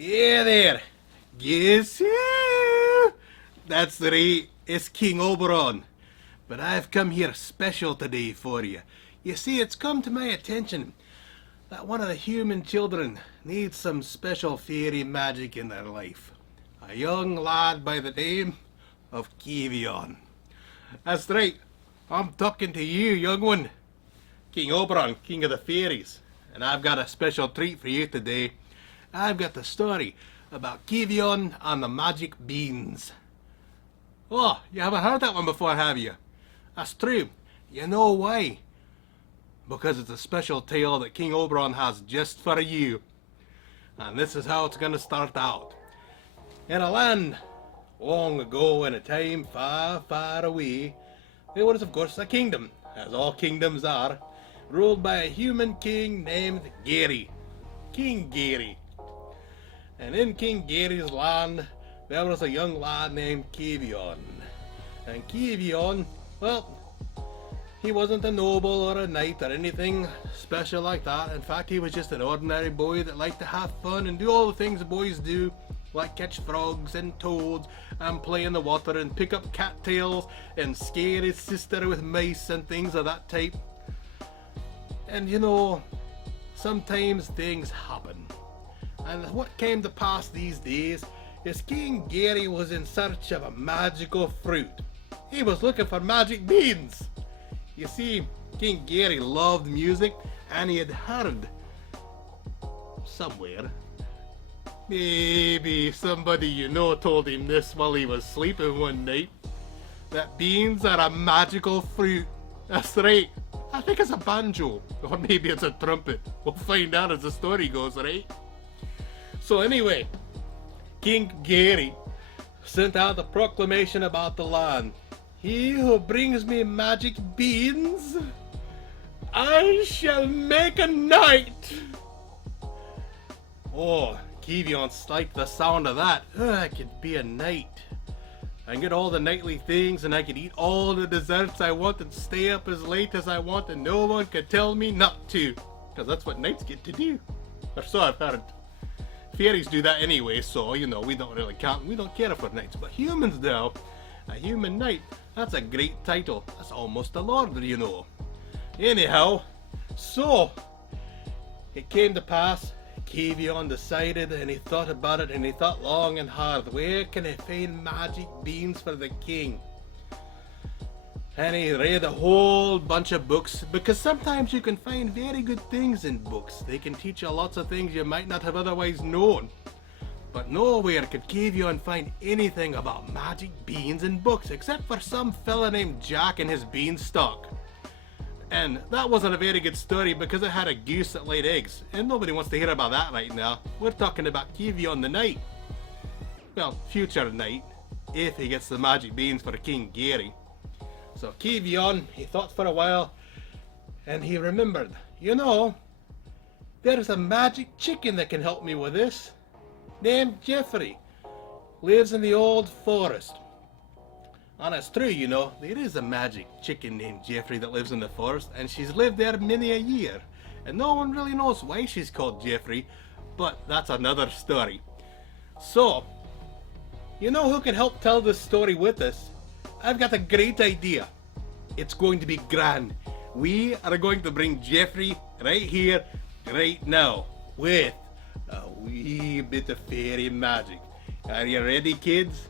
Yeah there. Guess who? That's right. It's King Oberon. But I've come here special today for you. You see, it's come to my attention that one of the human children needs some special fairy magic in their life. A young lad by the name of Kevion. That's right. I'm talking to you, young one. King Oberon, King of the Fairies. And I've got a special treat for you today. I've got the story about Kevion and the magic beans. Oh, you haven't heard that one before, have you? That's true. You know why? Because it's a special tale that King Oberon has just for you. And this is how it's going to start out. In a land long ago, in a time far, far away, there was, of course, a kingdom, as all kingdoms are, ruled by a human king named Gary. King Gary. And in King Gary's land, there was a young lad named Kevion. And Kevion, well, he wasn't a noble or a knight or anything special like that. In fact, he was just an ordinary boy that liked to have fun and do all the things boys do, like catch frogs and toads and play in the water and pick up cattails and scare his sister with mice and things of that type. And you know, sometimes things happen. And what came to pass these days is King Gary was in search of a magical fruit. He was looking for magic beans. You see, King Gary loved music, and he had heard somewhere, maybe somebody you know told him this while he was sleeping one night, that beans are a magical fruit. That's right. I think it's a banjo, or maybe it's a trumpet. We'll find out as the story goes, right? So anyway, King Gary sent out a proclamation about the land. He who brings me magic beans, I shall make a knight. Oh, Kevion liked the sound of that. I could be a knight. I can get all the nightly things, and I could eat all the desserts I want and stay up as late as I want, and no one could tell me not to. Because that's what knights get to do. Or so I've heard. Fairies do that anyway, so, you know, we don't really count. We don't care for knights. But humans, though, a human knight, that's a great title. That's almost a lord, you know. Anyhow, so, it came to pass, Kevion decided, and he thought about it, and he thought long and hard, where can I find magic beans for the king? And he read a whole bunch of books, because sometimes you can find very good things in books. They can teach you lots of things you might not have otherwise known. But nowhere could Kevion find anything about magic beans in books, except for some fella named Jack and his beanstalk. And that wasn't a very good story because it had a goose that laid eggs, and nobody wants to hear about that right now. We're talking about Kevion the Knight. Well, future knight, if he gets the magic beans for King Gary. So Kevion, he thought for a while, and he remembered, you know, there's a magic chicken that can help me with this, named Jeffrey, lives in the old forest. And it's true, you know, there is a magic chicken named Jeffrey that lives in the forest, and she's lived there many a year, and no one really knows why she's called Jeffrey, but that's another story. So, you know who can help tell this story with us? I've got a great idea. It's going to be grand. We are going to bring Jeffrey right here, right now, with a wee bit of fairy magic. Are you ready, kids?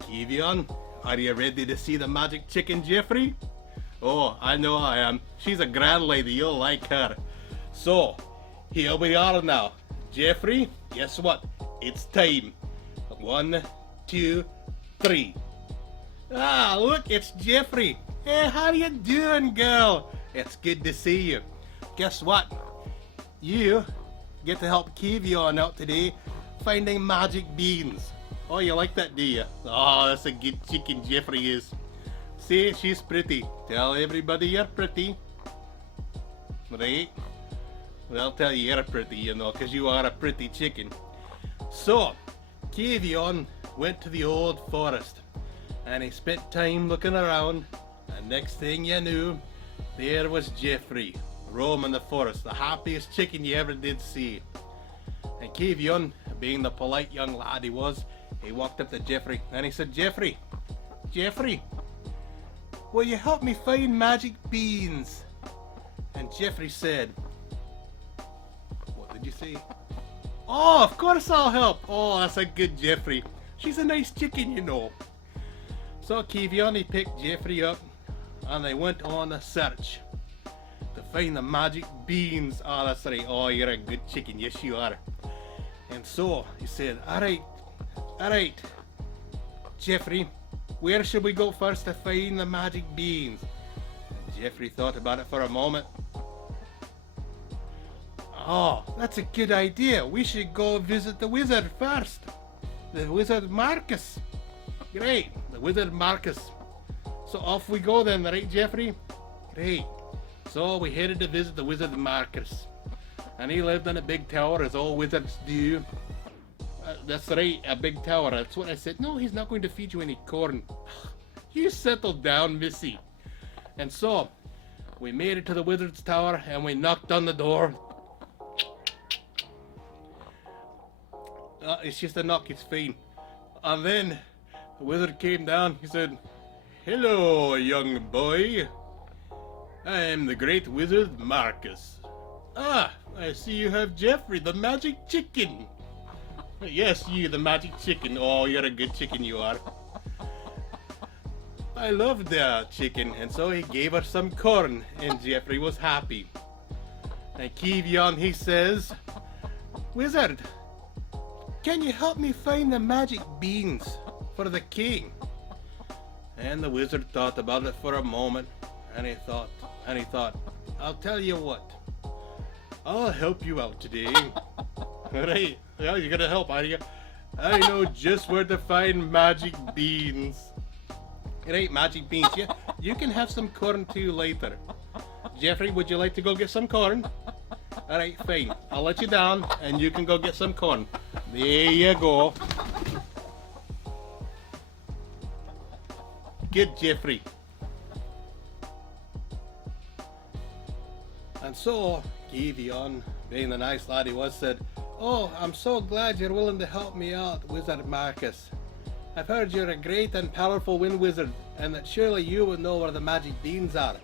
Kevion, are you ready to see the magic chicken, Jeffrey? Oh, I know I am. She's a grand lady. You'll like her. So, here we are now. Jeffrey, guess what? It's time. 1, 2, 3. Ah, look, it's Jeffrey. Hey, how you doing, girl? It's good to see you. Guess what? You get to help Kevion out today finding magic beans. Oh, you like that, do you? Oh, that's a good chicken Jeffrey is. See, she's pretty. Tell everybody you're pretty. Right? They'll tell you you're pretty, you know, because you are a pretty chicken. So, Kevion went to the old forest, and he spent time looking around, and next thing you knew, there was Jeffrey, roaming the forest, the happiest chicken you ever did see. And Kevion being the polite young lad he was, he walked up to Geoffrey and he said, Geoffrey, will you help me find magic beans? And Geoffrey said, what did you say? Oh, of course I'll help. Oh, that's a good Geoffrey. She's a nice chicken, you know. So Kevion, he picked Geoffrey up and they went on a search to find the magic beans. Oh, that's right. Oh, you're a good chicken. Yes, you are. And so he said, all right, Geoffrey, where should we go first to find the magic beans? And Geoffrey thought about it for a moment. Oh, that's a good idea. We should go visit the wizard first. The wizard Marcus. Great, the wizard Marcus. So off we go then, right, Geoffrey? Great. So we headed to visit the wizard Marcus. And he lived in a big tower, as all wizards do. That's right, a big tower. That's what I said. No, he's not going to feed you any corn. You settle down, Missy. And so, we made it to the wizard's tower and we knocked on the door. It's just a knock, it's fine. And then, the wizard came down. He said, hello, young boy. I am the great wizard Marcus. Ah, I see you have Geoffrey, the magic chicken. Yes, you, the magic chicken. Oh, you're a good chicken, you are. I love the chicken, and so he gave her some corn, and Geoffrey was happy. And Kevion, he says, wizard, can you help me find the magic beans for the king? And the wizard thought about it for a moment, and he thought, I'll tell you what, I'll help you out today. Alright, well, you're gonna help, are you? I know just where to find magic beans. Right, magic beans. Yeah, you can have some corn too later. Geoffrey, would you like to go get some corn? Alright, fine. I'll let you down and you can go get some corn. There you go. Good, Geoffrey. And so, Kevion, being the nice lad he was, said, oh, I'm so glad you're willing to help me out, Wizard Marcus. I've heard you're a great and powerful wind wizard, and that surely you would know where the magic beans are.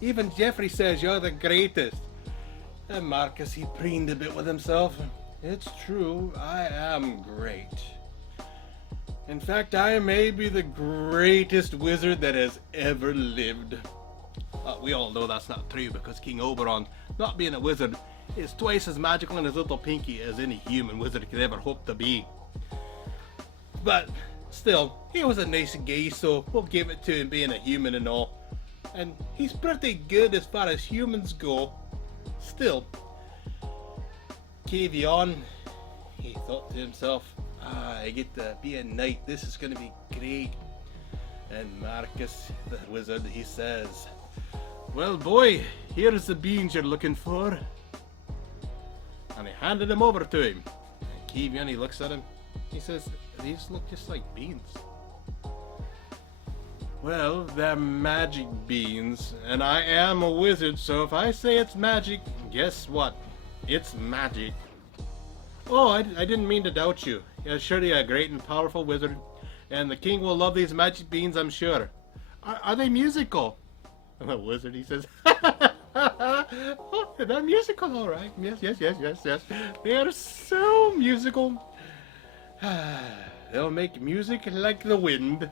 Even Geoffrey says you're the greatest. And Marcus, he preened a bit with himself. It's true, I am great. In fact, I may be the greatest wizard that has ever lived. We all know that's not true because King Oberon, not being a wizard, is twice as magical in his little pinky as any human wizard could ever hope to be. But still, he was a nice guy, so we'll give it to him being a human and all. And he's pretty good as far as humans go. Still, Kevion, he thought to himself, I get to be a knight, this is going to be great. And Marcus, the wizard, he says, well boy, here's the beans you're looking for. And he handed them over to him. And Kevion, he looks at him, he says, these look just like beans. Well, they're magic beans, and I am a wizard, so if I say it's magic, guess what? It's magic. Oh, I didn't mean to doubt you. You're surely a great and powerful wizard, and the king will love these magic beans, I'm sure. Are they musical? I'm a wizard, he says. Oh, they're musical, all right. Yes. They are so musical. They'll make music like the wind.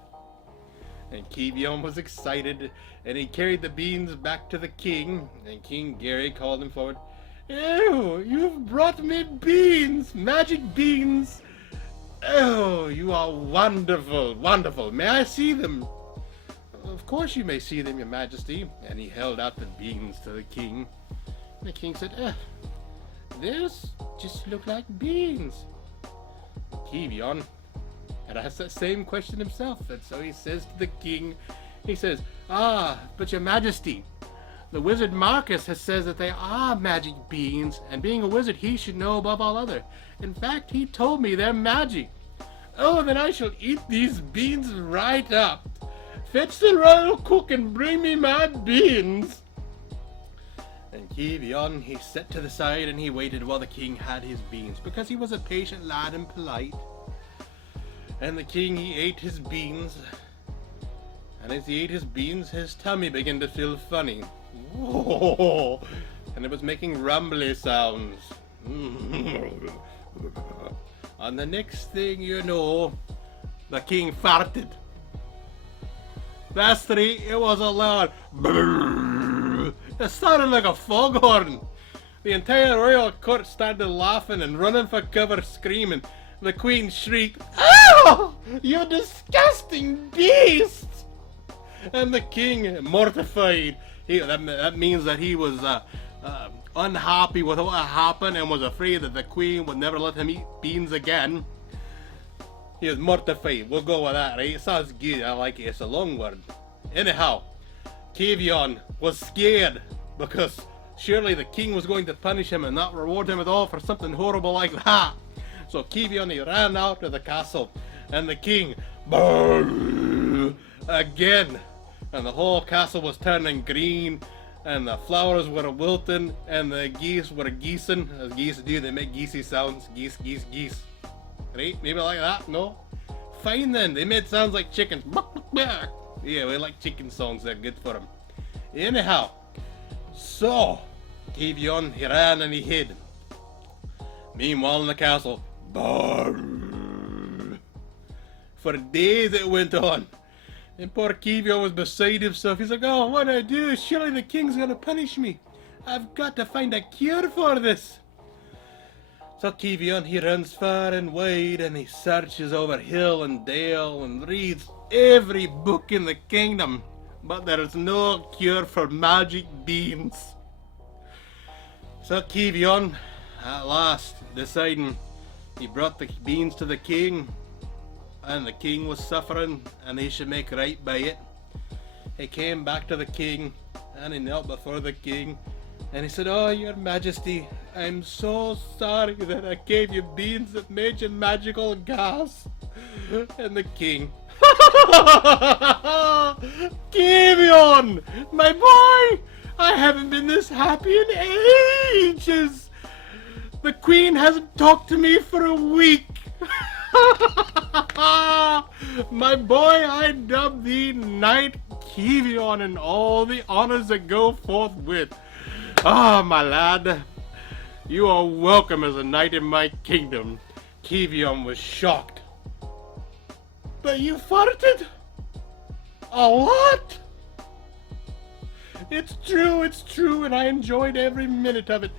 And Kevion was excited, and he carried the beans back to the king, and King Gary called him forward. Oh, you've brought me beans, magic beans. Oh, you are wonderful, wonderful. May I see them? Of course you may see them, your majesty. And he held out the beans to the king. And the king said, these just look like beans. Kevion had asked that same question himself, and so he says to the king, he says, but your majesty, the wizard Marcus has says that they are magic beans, and being a wizard he should know above all other. In fact, he told me they're magic. Oh, then I shall eat these beans right up. Fetch the royal cook and bring me my beans. And Kevion, he sat to the side and he waited while the king had his beans, because he was a patient lad and polite. And the king, he ate his beans, and as he ate his beans, his tummy began to feel funny. Whoa! And it was making rumbly sounds. And the next thing you know, the king farted. That's right, it was a loud brrrr. It sounded like a foghorn. The entire royal court started laughing and running for cover, screaming. The queen shrieked, "Oh, you disgusting beast!" And the king, mortified, that means that he was unhappy with what happened and was afraid that the queen would never let him eat beans again. He was mortified. We'll go with that, right? It sounds good. I like it. It's a long word. Anyhow, Kevion was scared because surely the king was going to punish him and not reward him at all for something horrible like that. So Kevion, he ran out of the castle, and the king, again, and the whole castle was turning green, and the flowers were wilting, and the geese were geesing, as geese do. They make geesey sounds. Geese, geese, geese. Right? Maybe like that? No? Fine then. They made sounds like chickens. Yeah, we like chicken songs. They're good for them. Anyhow, so Kevion, he ran and he hid. Meanwhile in the castle, for days it went on. And poor Kevion was beside himself. He's like, oh, what do I do? Surely the king's gonna punish me. I've got to find a cure for this. So Kevion, he runs far and wide, and he searches over hill and dale and reads every book in the kingdom, but there is no cure for magic beans. So Kevion, at last, deciding, he brought the beans to the king, and the king was suffering, and he should make right by it. He came back to the king, and he knelt before the king, and he said, "Oh, your majesty, I'm so sorry that I gave you beans that made you magical gas." And the king, "Kevion, my boy, I haven't been this happy in ages. The queen hasn't talked to me for a week. My boy, I dub thee Knight Kevion and all the honors that go forth with. Ah, my lad, you are welcome as a knight in my kingdom." Kevion was shocked. "But you farted? A lot?" It's true, and I enjoyed every minute of it.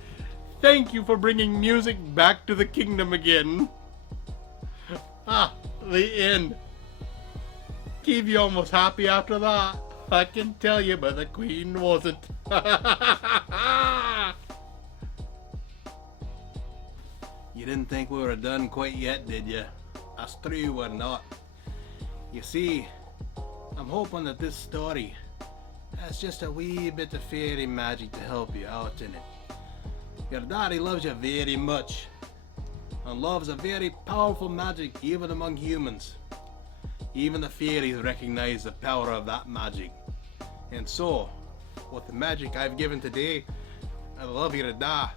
Thank you for bringing music back to the kingdom again." Ah, the end. Kevion was happy after that. I can tell you, but the queen wasn't. You didn't think we were done quite yet, did you? That's true, we're not. You see, I'm hoping that this story has just a wee bit of fairy magic to help you out in it. Your daddy loves you very much, and loves a very powerful magic even among humans. Even the fairies recognize the power of that magic. And so, with the magic I've given today, I love your dad.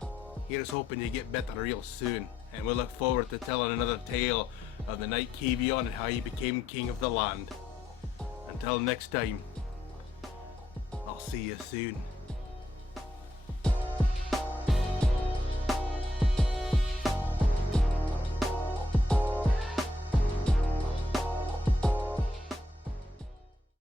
Here's hoping you get better real soon, and we look forward to telling another tale of the Knight Kevion and how he became king of the land. Until next time, I'll see you soon.